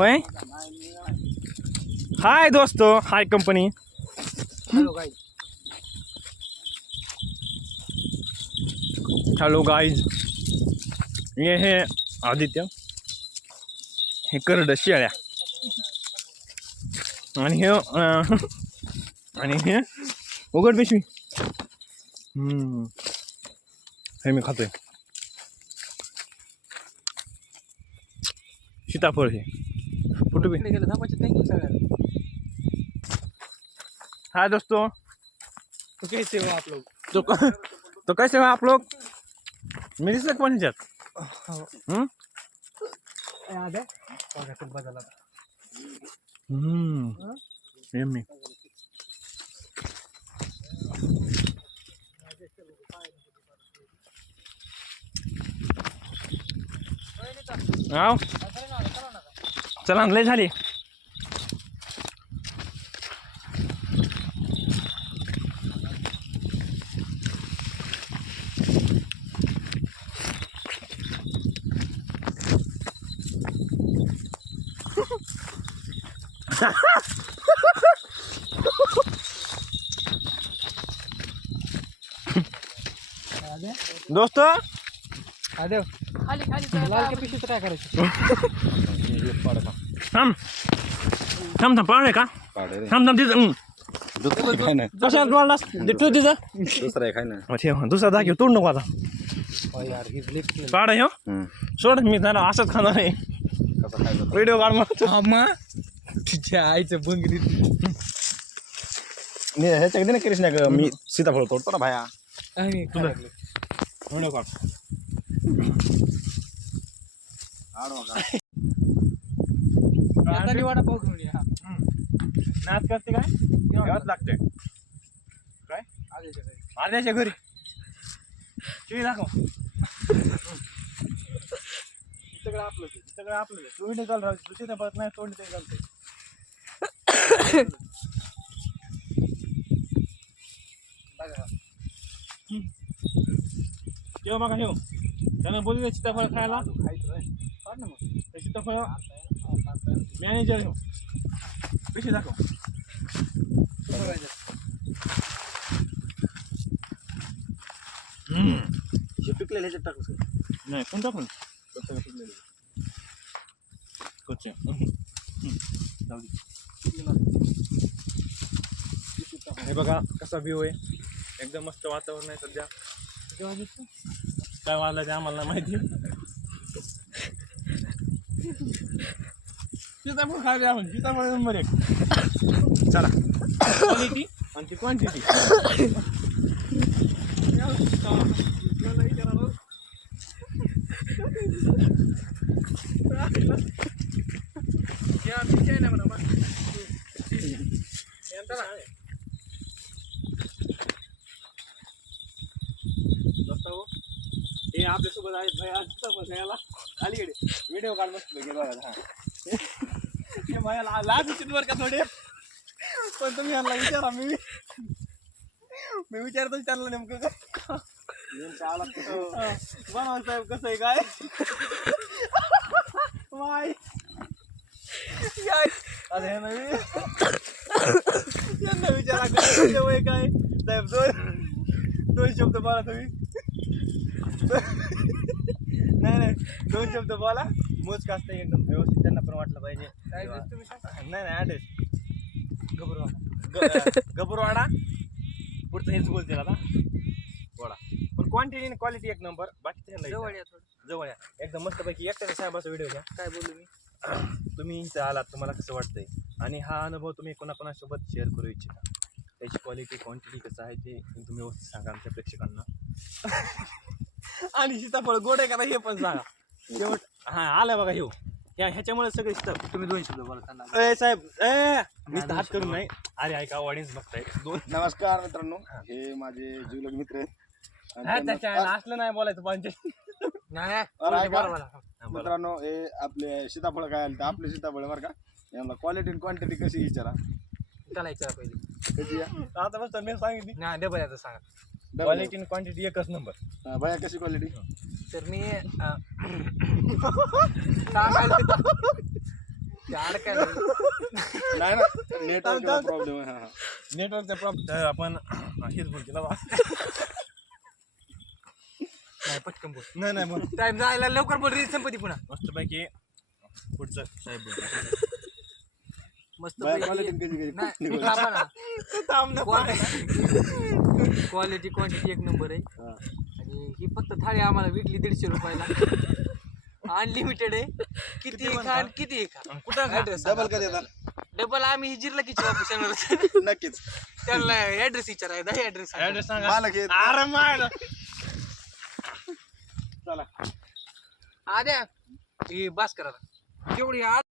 होय हाय दोस्तों हाय company hello guys ये है आदित्य हे करड शेळ्या आणि हे उघड पिशवी हे मी खातोय सीताफळ हे फोटो भी हाय दोस्तों तो कैसे हो आप लोग? तो कैसे हो आप लोग मेरी से कौन जात याद है पागातील बदला यम्मी आओ चला लय झाली दोस्तों आदेव खाली खाली लाल के पिशवीचं काय करायचं? थांब थांब थांब पाहुणे का थांब थांब तिथं कशाला तोडलास तू तिथं दुसरा खाय ना ठेव दुसरा दाखव तोड नको आता हो यार ही ब्लिक पाड ह्यो सोड मी त्याला असंच खाणार आहे कसा खायचा व्हिडिओ काढ मग अम्मा तिच्या आईचं बंगरी ह्याच्या कधी ना कृष्णा मी सीताफळ तोडतो ना भाया तुला व्हिडिओ काढ आता निवाडा पाव घेऊन या नाच करते काय घ्यावंच लागते काय आल्याच्या घरी टीव्ही दाखव सगळं आपलं तू व्हिडिओ चालू राहते दुसरी परत नाही तोडली तरी चालते ठेव मग ठेव त्यानं बोलले सीताफळ खायला सीताफळ मॅनेजर घेऊ कशी दाखव पिकलेले ह्याच्यात टाकू नाही कोणता पण कच्चे जाऊ दे हे बघा कसा व्ह्यू आहे एकदम मस्त वातावरण आहे सध्या काय वाजलं ते आम्हाला नाही माहिती सीताफळ खायला आपण सीताफळ नंबर 1 चला क्वालिटी आणि ती क्वांटिटी हे आपल्यासोबत आहेत भाई आज याला अलीकडे व्हिडिओ काढ मस्त गेलो हे मला लाज उचित वर का थोडे पण तुम्ही यांना विचारा मी विचारतो त्यांना नेमकं काय बनवाल साहेब कसं आहे काय माय अरे हे नवी यांना विचारा काय वय काय साहेब दोन शब्द बोला तुम्ही नाही 2 शब्द बोला मोज कास्त एकदम व्यवस्थित त्यांना पण वाटलं पाहिजे नाही ॲड्रेस गबरवाडा पुढचं हेच बोलतील आता वडा पण क्वांटिटी आणि क्वालिटी एक नंबर बाकी जवळ या एकदम मस्तपैकी एकट्या साहेबाचा व्हिडिओ घ्या काय बोलू मी तुम्ही इथं आलात तुम्हाला कसं वाटतंय आणि हा अनुभव तुम्ही कोणाकोणासोबत शेअर करू इच्छिता त्याची क्वालिटी क्वांटिटी कसं आहे ते तुम्ही व्यवस्थित सांगा आमच्या प्रेक्षकांना आणि सीताफळ गोड आहे का हे पण सांगा शेवट हां आलं बघा ह्यो ह्याच्यामुळे सगळे सीताफळ तुम्ही 2 शब्द बोला ए साहेब मी हात करून नाही अरे ऐका ऑडियन्स बघताय नमस्कार मित्रांनो हे माझे जीवलग मित्र असलं नाही बोलायचं पाहिजे मित्रांनो हे आपले सीताफळ काय आले आपले सीताफळ बरं का यांना क्वालिटी आणि क्वांटिटी कशी विचारा त्याला विचारा पहिली कशी आता बस मी सांगितली नाही डबल आता सांगा क्वालिटी आणि क्वांटिटी एकच नंबर भैया कशी क्वालिटी तर मी सांगायला अडकायला नाही ना नेटवर्कचा प्रॉब्लेम आहे. हा नेटवर्कचा प्रॉब्लेम. तर आपण हेच बोल केला बा. नाही पटकन बोल. नाही नाही बोल. टाइम जायला लवकर बोल रे संपत्ती पुन्हा. मस्तपैकी पुढचं साहेब बोल. मस्त क्वालिटी कशी क्वालिटी क्वांटिटी एक नंबर आहे. हा. आणि ही फक्त थाळी आम्हाला विकली 150 रुपयाला. अनलिमिटेड आहे. किती खा आणि किती खा. कुठं ऍड्रेस डबल का देतात डबल आम्ही जिरला किती वापस येणार. नक्कीच. त्याला ऍड्रेस विचारायचा ऍड्रेस ऍड्रेस सांगा. मालक येत अरे माय चला आद्या ही बास करा तेवढी